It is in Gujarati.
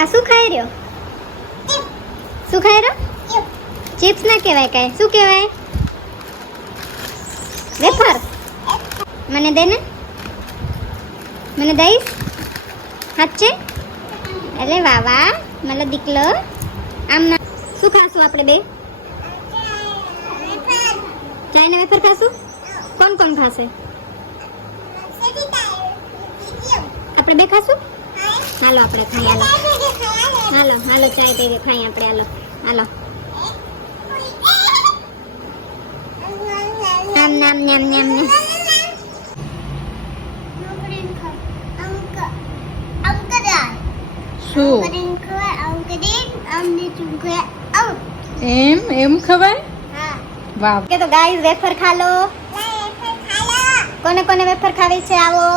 આ શું ખાઈ રહ્યો? શું ખાઈ રહ્યો? ચિપ્સ ના કહેવાય કાંઈ. શું કહેવાય? વેફર. મને દે ને. મને દઈશ? સાચે? અરે વાહ વાહ, મારો દીકલો. આમ ના. શું ખાશું આપણે બે? ચાઇના વેફર ખાશું? કોણ કોણ ખાશે? આપણે બે ખાશું? હાલો આપણે ખાઈ. હાલો હાલો ચાય પીવી ખાઈ આપણે. હાલો હાલો. આમ નામ નામ નામ ને. શું એમ ખવાય? વાહ. કે તો ગાઈસ વેફર ખા લો. કોને કોને વેફર ખાવી છે આવો.